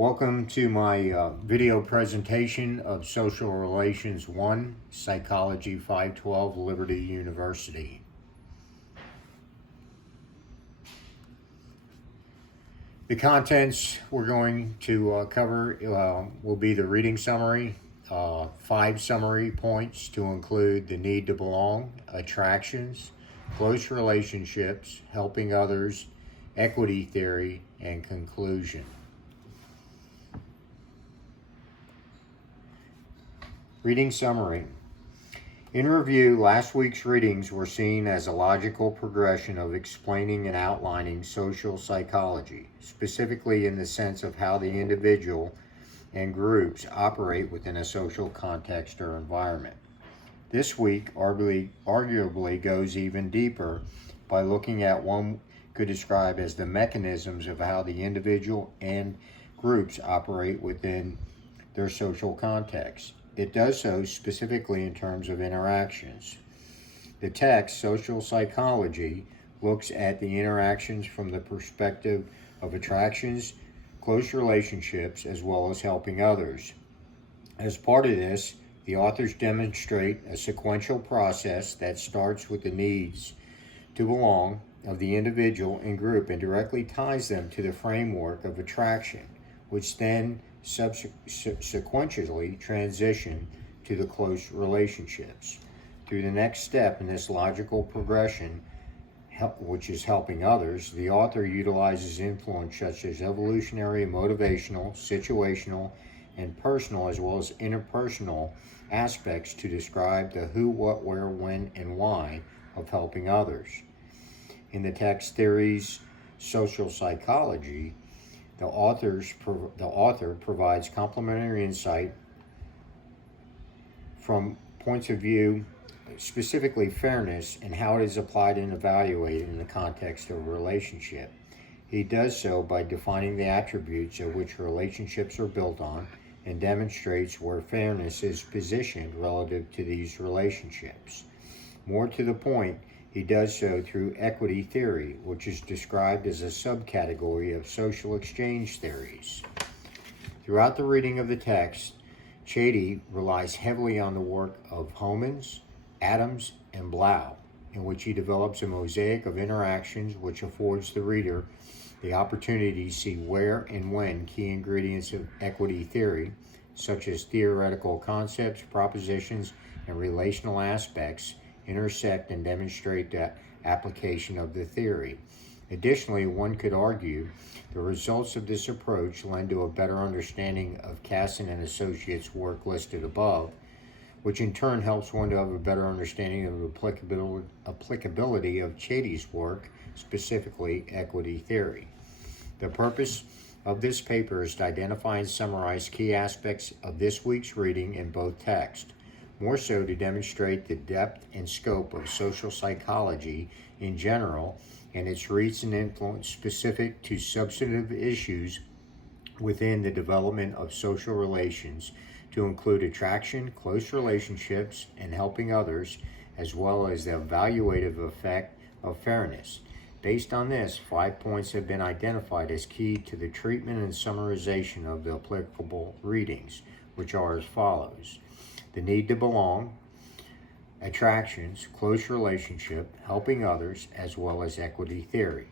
Welcome to my video presentation of Social Relations 1, Psychology 512, Liberty University. The contents we're going to cover will be the reading summary, 5 summary points to include the need to belong, attractions, close relationships, helping others, equity theory, and conclusion. Reading summary. In review, last week's readings were seen as a logical progression of explaining and outlining social psychology, specifically in the sense of how the individual and groups operate within a social context or environment. This week arguably goes even deeper by looking at what one could describe as the mechanisms of how the individual and groups operate within their social context. It does so specifically in terms of interactions. The text, Social Psychology, looks at the interactions from the perspective of attractions, close relationships, as well as helping others. As part of this, the authors demonstrate a sequential process that starts with the needs to belong of the individual and group and directly ties them to the framework of attraction, which then sequentially transition to the close relationships. Through the next step in this logical progression, which is helping others, the author utilizes influence such as evolutionary, motivational, situational, and personal, as well as interpersonal aspects to describe the who, what, where, when, and why of helping others. In the text theories, Social Psychology, the author provides complementary insight from points of view, specifically fairness, and how it is applied and evaluated in the context of a relationship. He does so by defining the attributes of which relationships are built on and demonstrates where fairness is positioned relative to these relationships. More to the point, he does so through equity theory, which is described as a subcategory of social exchange theories. Throughout the reading of the text, Chaidy relies heavily on the work of Homans, Adams, and Blau, in which he develops a mosaic of interactions which affords the reader the opportunity to see where and when key ingredients of equity theory, such as theoretical concepts, propositions, and relational aspects, intersect and demonstrate the application of the theory. Additionally, one could argue the results of this approach lend to a better understanding of Casson and Associates' work listed above, which in turn helps one to have a better understanding of the applicability of Chaidy's work, specifically equity theory. The purpose of this paper is to identify and summarize key aspects of this week's reading in both texts, more so to demonstrate the depth and scope of social psychology in general and its reach and influence specific to substantive issues within the development of social relations, to include attraction, close relationships, and helping others, as well as the evaluative effect of fairness. Based on this, 5 points have been identified as key to the treatment and summarization of the applicable readings, which are as follows: the need to belong, attractions, close relationship, helping others, as well as equity theory.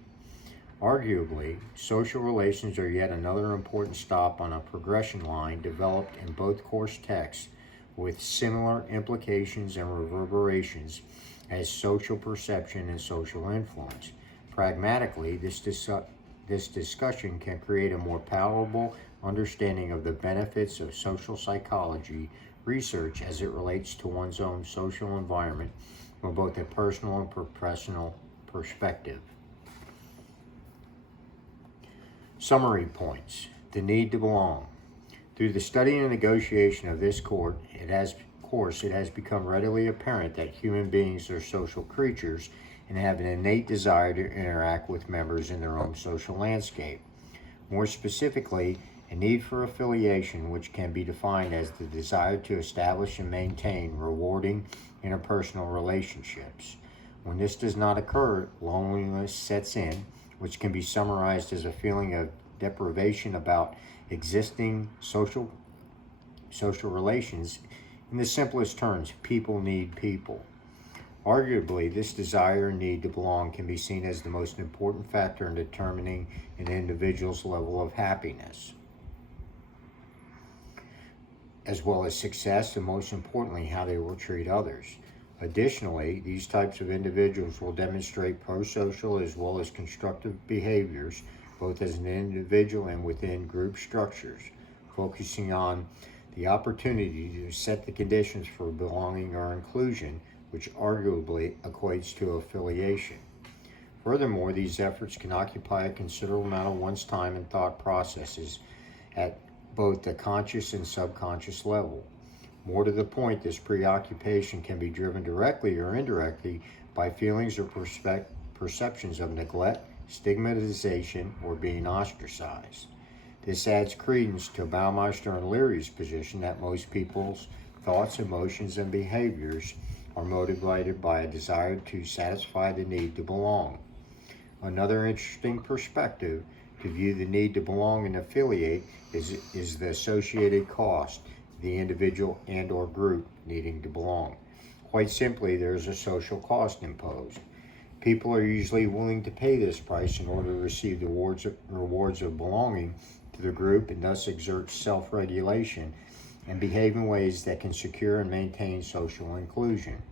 Arguably, social relations are yet another important stop on a progression line developed in both course texts with similar implications and reverberations as social perception and social influence. Pragmatically, this discussion can create a more palatable understanding of the benefits of social psychology research as it relates to one's own social environment from both a personal and professional perspective. Summary points. The need to belong. Through the study and negotiation of this course, it has become readily apparent that human beings are social creatures and have an innate desire to interact with members in their own social landscape. More specifically, a need for affiliation, which can be defined as the desire to establish and maintain rewarding interpersonal relationships. When this does not occur, loneliness sets in, which can be summarized as a feeling of deprivation about existing social relations. In the simplest terms, people need people. Arguably, this desire and need to belong can be seen as the most important factor in determining an individual's level of happiness, as well as success, and most importantly, how they will treat others. Additionally, these types of individuals will demonstrate pro-social as well as constructive behaviors, both as an individual and within group structures, focusing on the opportunity to set the conditions for belonging or inclusion, which arguably equates to affiliation. Furthermore, these efforts can occupy a considerable amount of one's time and thought processes at both the conscious and subconscious level. More to the point, this preoccupation can be driven directly or indirectly by feelings or perceptions of neglect, stigmatization, or being ostracized. This adds credence to Baumeister and Leary's position that most people's thoughts, emotions, and behaviors are motivated by a desire to satisfy the need to belong. Another interesting perspective to view the need to belong and affiliate is the associated cost to the individual and or group needing to belong. Quite simply, there is a social cost imposed. People are usually willing to pay this price in order to receive the rewards of belonging to the group, and thus exert self-regulation and behave in ways that can secure and maintain social inclusion.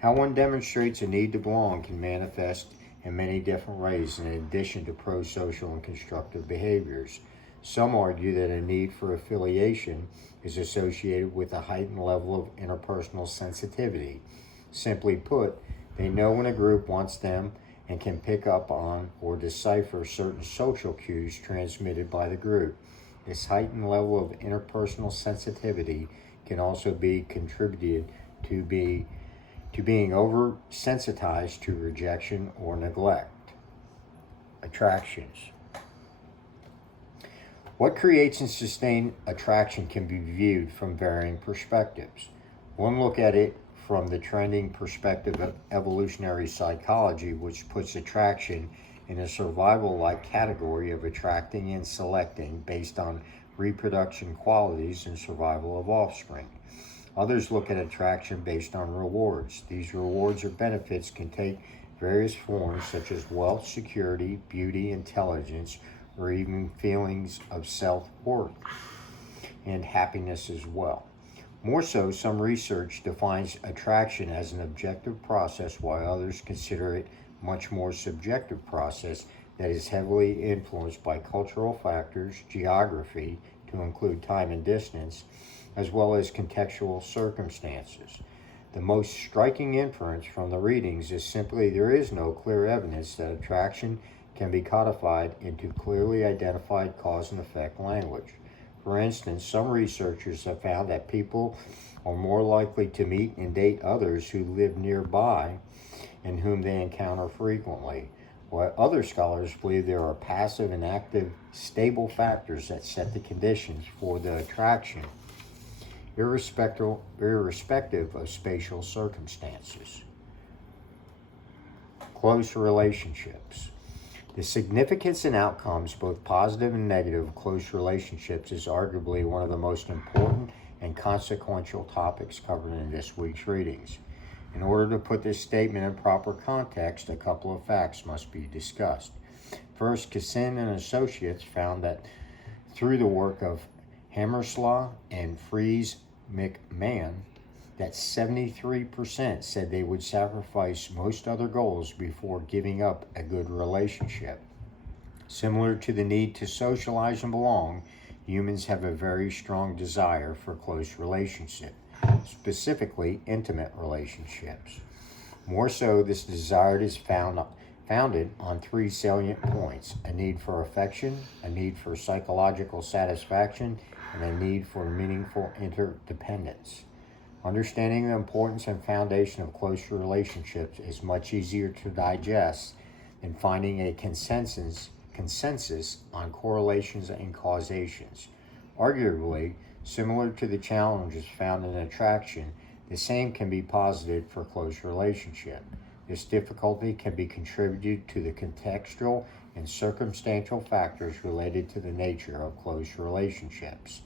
How one demonstrates a need to belong can manifest in many different ways, in addition to pro-social and constructive behaviors. Some argue that a need for affiliation is associated with a heightened level of interpersonal sensitivity. Simply put, they know when a group wants them and can pick up on or decipher certain social cues transmitted by the group. This heightened level of interpersonal sensitivity can also be contributed to being oversensitized to rejection or neglect. Attractions. What creates and sustains attraction can be viewed from varying perspectives. One look at it from the trending perspective of evolutionary psychology, which puts attraction in a survival-like category of attracting and selecting based on reproduction qualities and survival of offspring. Others look at attraction based on rewards. These rewards or benefits can take various forms such as wealth, security, beauty, intelligence, or even feelings of self-worth and happiness as well. More so, some research defines attraction as an objective process, while others consider it much more subjective process that is heavily influenced by cultural factors, geography, to include time and distance, as well as contextual circumstances. The most striking inference from the readings is simply there is no clear evidence that attraction can be codified into clearly identified cause and effect language. For instance, some researchers have found that people are more likely to meet and date others who live nearby and whom they encounter frequently, while other scholars believe there are passive and active stable factors that set the conditions for the attraction, irrespective of spatial circumstances. Close relationships. The significance and outcomes, both positive and negative, of close relationships is arguably one of the most important and consequential topics covered in this week's readings. In order to put this statement in proper context, a couple of facts must be discussed. First, Kassin and Associates found that through the work of Hammerslaw and Fries McMahon, that 73% said they would sacrifice most other goals before giving up a good relationship. Similar to the need to socialize and belong, humans have a very strong desire for close relationships, specifically intimate relationships. More so, this desire is founded on three salient points: a need for affection, a need for psychological satisfaction, and a need for meaningful interdependence. Understanding the importance and foundation of close relationships is much easier to digest than finding a consensus on correlations and causations. Arguably, similar to the challenges found in attraction, the same can be posited for close relationship. This difficulty can be contributed to the contextual and circumstantial factors related to the nature of close relationships.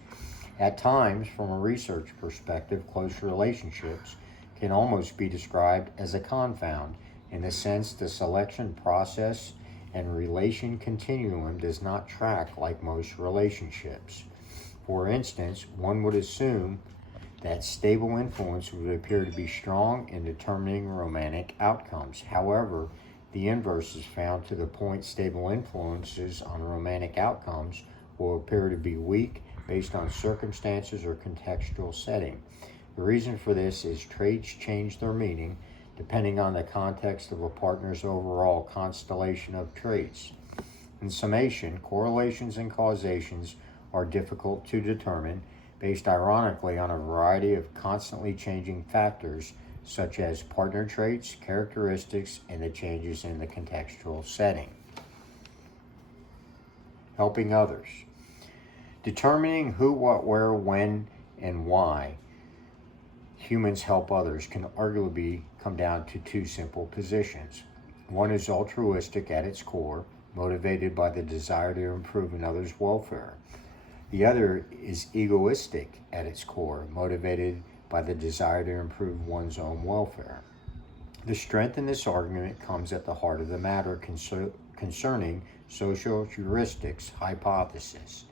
At times, from a research perspective, close relationships can almost be described as a confound, in the sense the selection process and relation continuum does not track like most relationships. For instance, one would assume that stable influence would appear to be strong in determining romantic outcomes. However, the inverse is found to the point stable influences on romantic outcomes will appear to be weak based on circumstances or contextual setting. The reason for this is traits change their meaning depending on the context of a partner's overall constellation of traits. In summation, correlations and causations are difficult to determine, based ironically on a variety of constantly changing factors such as partner traits, characteristics, and the changes in the contextual setting. Helping others. Determining who, what, where, when, and why humans help others can arguably come down to two simple positions. One is altruistic at its core, motivated by the desire to improve another's welfare. The other is egoistic at its core, motivated by the desire to improve one's own welfare. The strength in this argument comes at the heart of the matter concerning social heuristics hypothesis,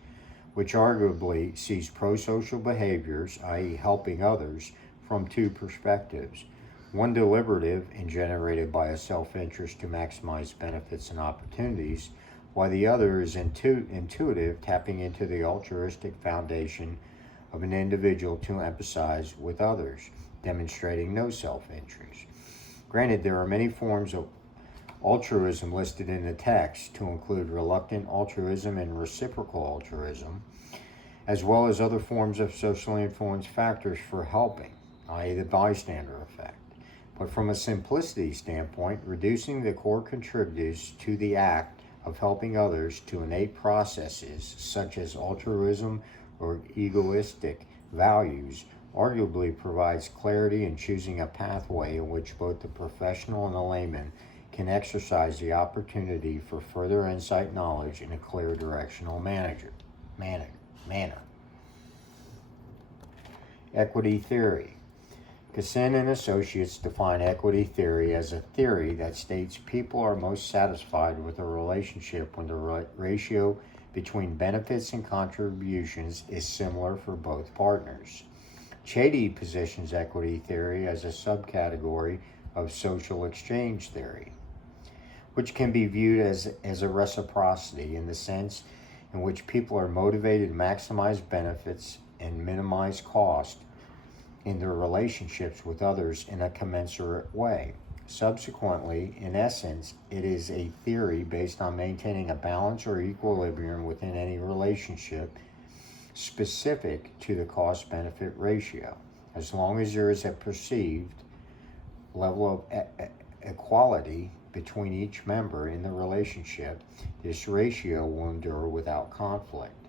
which arguably sees pro-social behaviors, i.e. helping others, from two perspectives. One deliberative and generated by a self-interest to maximize benefits and opportunities, while the other is intuitive, tapping into the altruistic foundation of an individual to empathize with others, demonstrating no self-interest. Granted, there are many forms of altruism listed in the text, to include reluctant altruism and reciprocal altruism, as well as other forms of socially influenced factors for helping, i.e. the bystander effect. But from a simplicity standpoint, reducing the core contributors to the act of helping others to innate processes such as altruism or egoistic values arguably provides clarity in choosing a pathway in which both the professional and the layman can exercise the opportunity for further insight knowledge in a clear directional manner. Equity theory. Kassin and Associates define equity theory as a theory that states people are most satisfied with a relationship when the ratio between benefits and contributions is similar for both partners. Chaidy positions equity theory as a subcategory of social exchange theory, which can be viewed as a reciprocity in the sense in which people are motivated to maximize benefits and minimize cost in their relationships with others in a commensurate way. Subsequently, in essence, it is a theory based on maintaining a balance or equilibrium within any relationship specific to the cost-benefit ratio. As long as there is a perceived level of equality between each member in the relationship, this ratio will endure without conflict.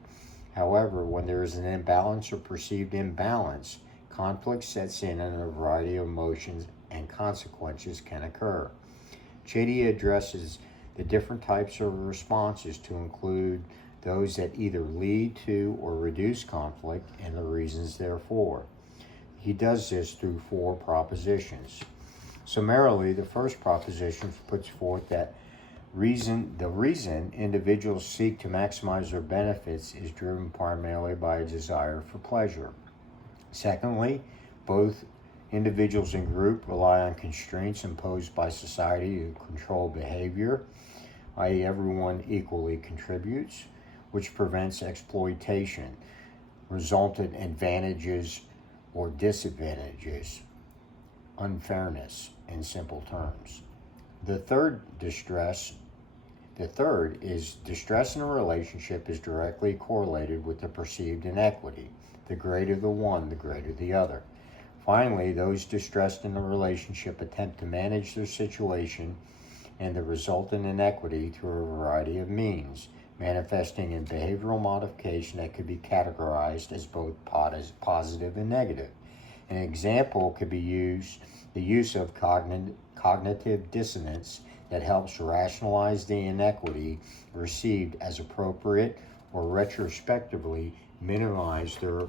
However, when there is an imbalance or perceived imbalance, conflict sets in and a variety of emotions and consequences can occur. Chaidy addresses the different types of responses to include those that either lead to or reduce conflict and the reasons therefore. He does this through 4 propositions. Summarily, the first proposition puts forth that the reason individuals seek to maximize their benefits is driven primarily by a desire for pleasure. Secondly, both individuals and group rely on constraints imposed by society to control behavior, i.e. everyone equally contributes, which prevents exploitation, resultant advantages or disadvantages, unfairness in simple terms. The third is distress in a relationship is directly correlated with the perceived inequity. The greater the one, the greater the other. Finally, those distressed in a relationship attempt to manage their situation and the resultant inequity through a variety of means, manifesting in behavioral modification that could be categorized as both positive and negative. An example could be the use of cognitive dissonance that helps rationalize the inequity received as appropriate or retrospectively minimize their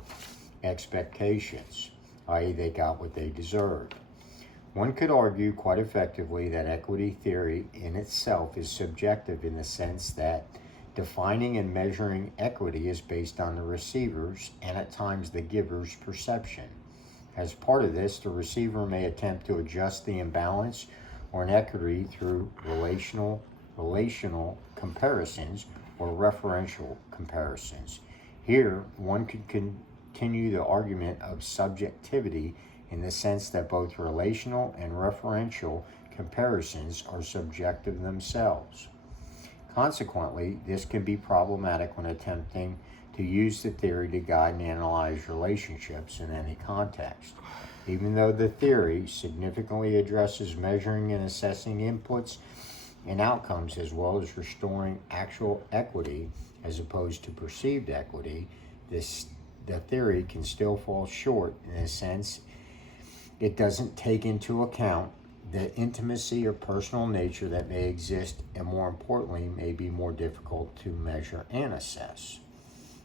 expectations, i.e., they got what they deserved. One could argue quite effectively that equity theory in itself is subjective in the sense that defining and measuring equity is based on the receiver's and at times the giver's perception. As part of this, the receiver may attempt to adjust the imbalance or inequity through relational comparisons or referential comparisons. Here, one could continue the argument of subjectivity in the sense that both relational and referential comparisons are subjective themselves. Consequently, this can be problematic when attempting to use the theory to guide and analyze relationships in any context. Even though the theory significantly addresses measuring and assessing inputs and outcomes as well as restoring actual equity as opposed to perceived equity, the theory can still fall short in a sense it doesn't take into account the intimacy or personal nature that may exist and, more importantly, may be more difficult to measure and assess.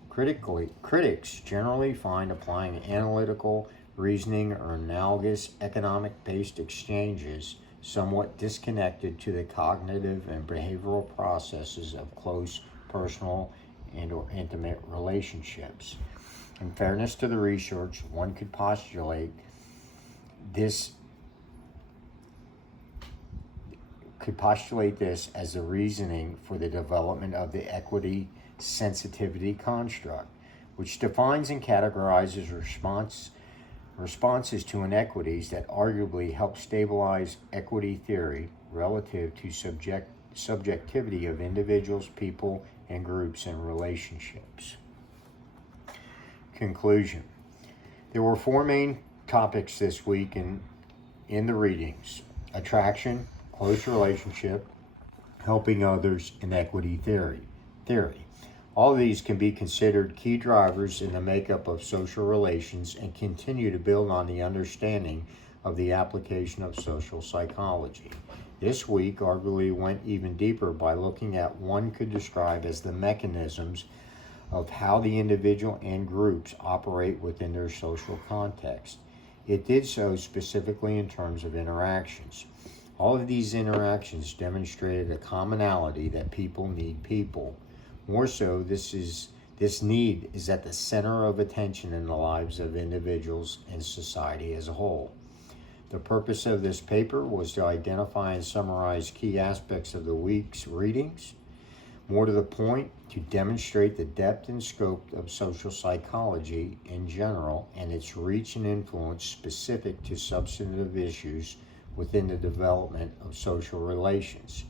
Critics generally find applying analytical reasoning or analogous economic-based exchanges somewhat disconnected to the cognitive and behavioral processes of close personal and or intimate relationships. In fairness to the research, one could postulate this as the reasoning for the development of the equity sensitivity construct, which defines and categorizes responses to inequities that arguably help stabilize equity theory relative to subjectivity of individuals, people, and groups and relationships. Conclusion. There were 4 main topics this week in the readings: attraction, close relationship, helping others, and equity theory. All of these can be considered key drivers in the makeup of social relations and continue to build on the understanding of the application of social psychology. This week arguably went even deeper by looking at one could describe as the mechanisms of how the individual and groups operate within their social context. It did so specifically in terms of interactions. All of these interactions demonstrated a commonality that people need people. More so, this need is at the center of attention in the lives of individuals and society as a whole. The purpose of this paper was to identify and summarize key aspects of the week's readings. More to the point, to demonstrate the depth and scope of social psychology in general and its reach and influence specific to substantive issues within the development of social relations.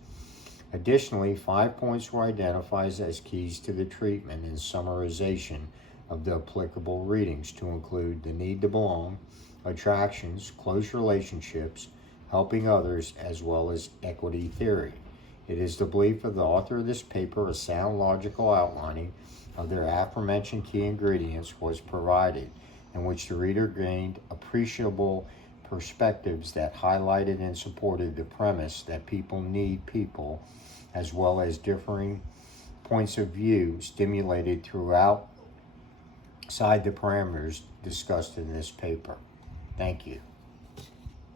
Additionally, 5 points were identified as keys to the treatment and summarization of the applicable readings, to include the need to belong, attractions, close relationships, helping others, as well as equity theory. It is the belief of the author of this paper a sound logical outlining of their aforementioned key ingredients was provided, in which the reader gained appreciable perspectives that highlighted and supported the premise that people need people, as well as differing points of view stimulated throughout outside the parameters discussed in this paper. Thank you.